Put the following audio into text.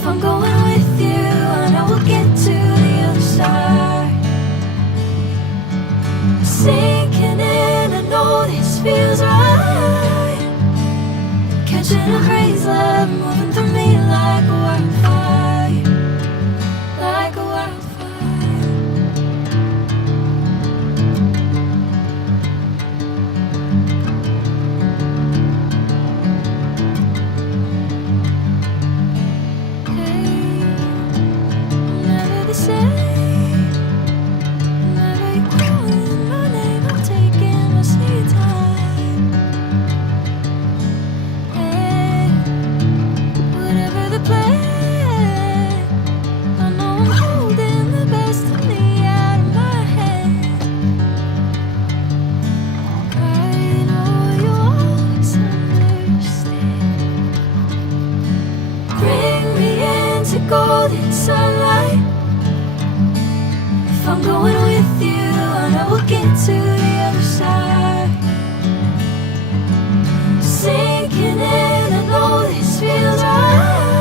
If I'm going with you, I know we'll get to the other side. Sinking in, I know this feels right. Catching a breeze, love moving through me like a wildfire, like a wildfire. Hey, never the same. Whenever you're calling my name, I'm taking my sweet time. Hey, whatever the plan, I know I'm holding the best of me out of my hand. I know you always understand. Bring me into golden sunlight. If I'm going with you, I know we'll get to the other side. Sinking in, I know this feels right.